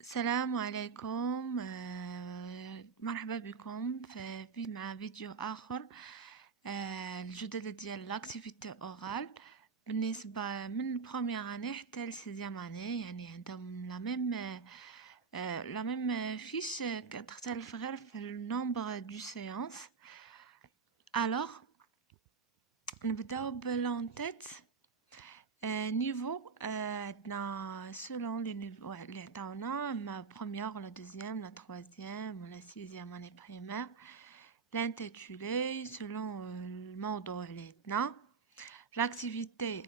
السلام عليكم مرحبا بكم مع فيديو آخر الجدد ديال لاكتيفيتي أورال بالنسبة من بروميير اني حتى لسيزيام اني، يعني عندهم لا ميم فيش، كتختلف غير في النومبر دو سيونس. الوغ نبداو بلونتيت niveau selon les niveaux اللي عطاونا ما première la deuxième la troisième la sixième année primaire l'intitulé selon الموضوع اللي عطنا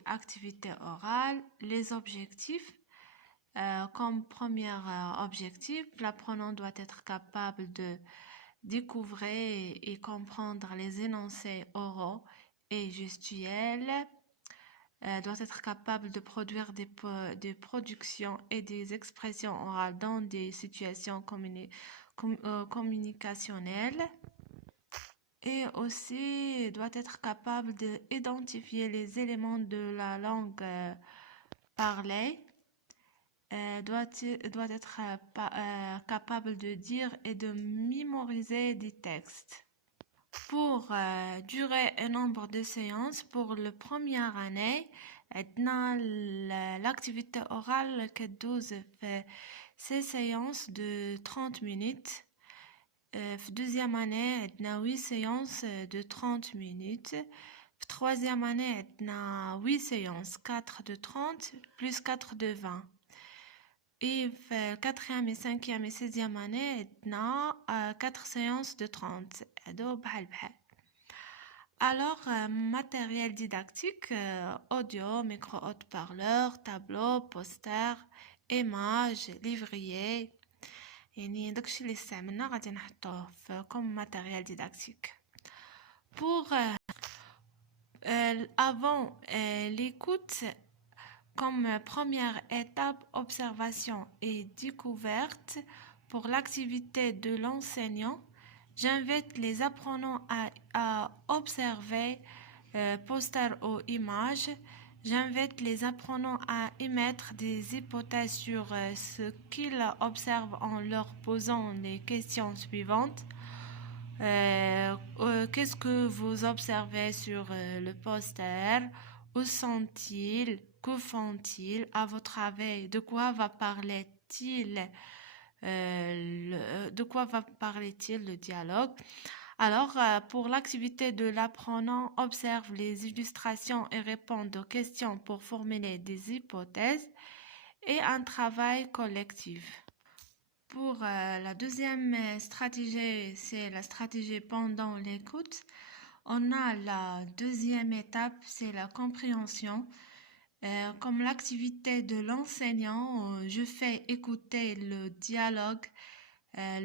activité orale les objectifs comme premier objectif l'apprenant doit être capable de découvrir et comprendre les énoncés oraux et gestuels, doit être capable de produire des productions et des expressions orales dans des situations communicationnelles, et aussi doit être capable d'identifier les éléments de la langue parlée, doit être capable de dire et de mémoriser des textes. Pour durer un nombre de séances, pour la première année, l'activité orale que 12 fait ces séances de 30 minutes. Deuxième année, 8 séances de 30 minutes. Troisième année, 8 séances, 4 de 30 plus 4 de 20. Et quatrième et cinquième et sixième année, 4 séances de 30. Alors, matériel didactique, audio, micro-haute-parleur, tableau, poster, images, livrier. يعني داكشي اللي استعملنا غادي نحطوه comme matériel didactique. Pour avant l'écoute, comme première étape, observation et découverte pour l'activité de l'enseignant, j'invite les apprenants à observer posters ou images. J'invite les apprenants à émettre des hypothèses sur ce qu'ils observent en leur posant les questions suivantes. Qu'est-ce que vous observez sur le poster? Où sont-ils? Que font-ils? À votre avis, de quoi va parler-t-il? De quoi va parler-il le dialogue? Alors, pour l'activité de l'apprenant, observe les illustrations et répond aux questions pour formuler des hypothèses et un travail collectif. Pour la deuxième stratégie, c'est la stratégie pendant l'écoute. On a la deuxième étape, c'est la compréhension. Comme l'activité de l'enseignant, je fais écouter le dialogue,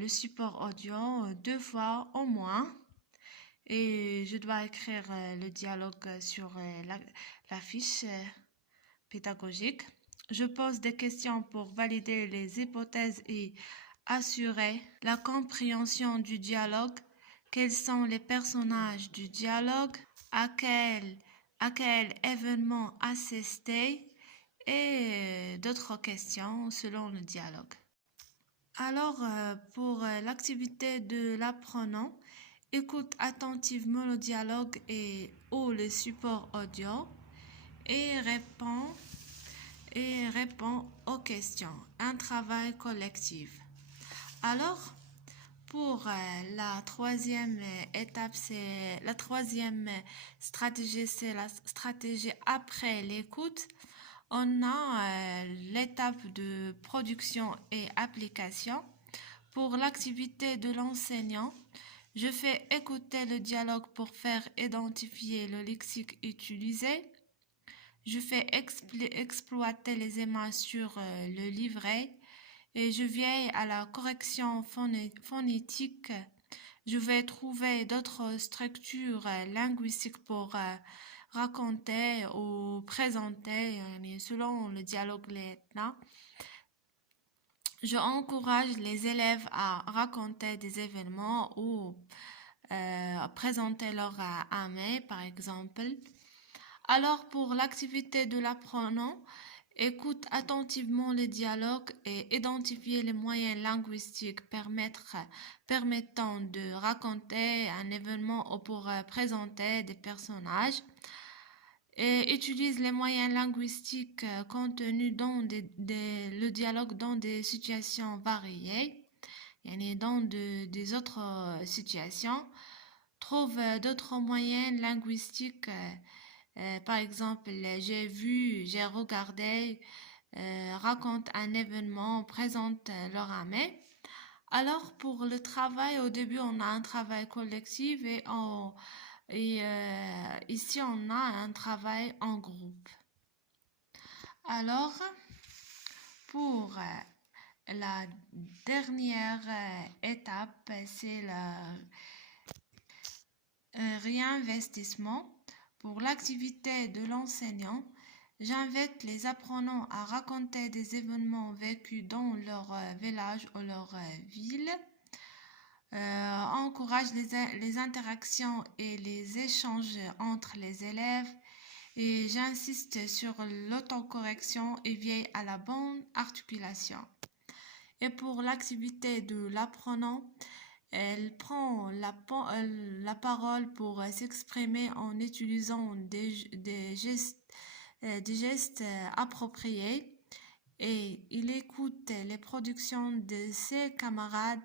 le support audio 2 fois au moins, et je dois écrire le dialogue sur la fiche pédagogique. Je pose des questions pour valider les hypothèses et assurer la compréhension du dialogue. Quels sont les personnages du dialogue? À quel événement assister? Et d'autres questions selon le dialogue. Alors, pour l'activité de l'apprenant, écoute attentivement le dialogue ou le support audio et répond aux questions. Un travail collectif. Alors, pour la troisième étape, c'est la troisième stratégie, c'est la stratégie après l'écoute. On a l'étape de production et application. Pour l'activité de l'enseignant, je fais écouter le dialogue pour faire identifier le lexique utilisé. Je fais exploiter les images sur le livret et je veille à la correction phonétique. Je vais trouver d'autres structures linguistiques pour raconter ou présenter selon le dialogue là. Je encourage les élèves à raconter des événements ou présenter leur amis, par exemple. Alors, pour l'activité de l'apprenant, Écoute attentivement les dialogues et identifier les moyens linguistiques permettant de raconter un événement ou pour présenter des personnages. Et utilise les moyens linguistiques contenus dans le dialogue dans des situations variées, yani dans des autres situations. Trouve d'autres moyens linguistiques, par exemple, j'ai vu, j'ai regardé, raconte un événement, présente le ramé. Alors, pour le travail, au début, on a un travail collectif et ici, on a un travail en groupe. Alors, pour la dernière étape, c'est le réinvestissement. Pour l'activité de l'enseignant, j'invite les apprenants à raconter des événements vécus dans leur village ou leur ville. Encourage les interactions et les échanges entre les élèves et j'insiste sur l'autocorrection et veille à la bonne articulation. Et pour l'activité de l'apprenant, elle prend la parole pour s'exprimer en utilisant des gestes appropriés et il écoute les productions de ses camarades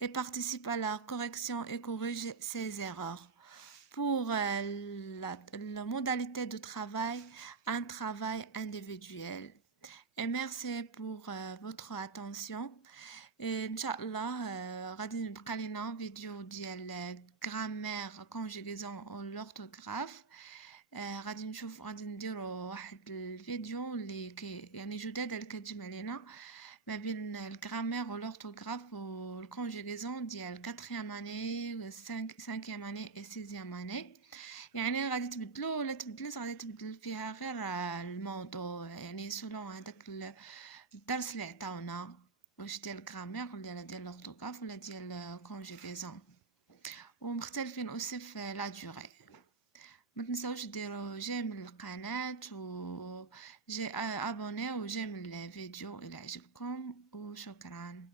et participe à la correction et corrige ses erreurs. Pour la modalité de travail, un travail individuel. Et merci pour votre attention. Et Inch'Allah, غادي نبقى لنا فيديو ديال grammaire conjugaison l'orthographe. غادي نديرو واحد الفيديو اللي يعني جداد اللي كتجمع لينا ما بين الجرامير والorthographe والconjugaison ديال 4e année 5e année et 6e année. يعني غادي تبدلو ولا تبدلت غادي تبدل فيها غير الموضوع يعني سولون هذاك الدرس اللي عطاونا واش ديال الجرامير ولا ديال l'orthographe ولا ديال conjugaison ومختلفين اوسي في لا دوري. ما تنساوش ديروا جيم للقناة و ابوني وجيم الفيديو الى عجبكم وشكرا.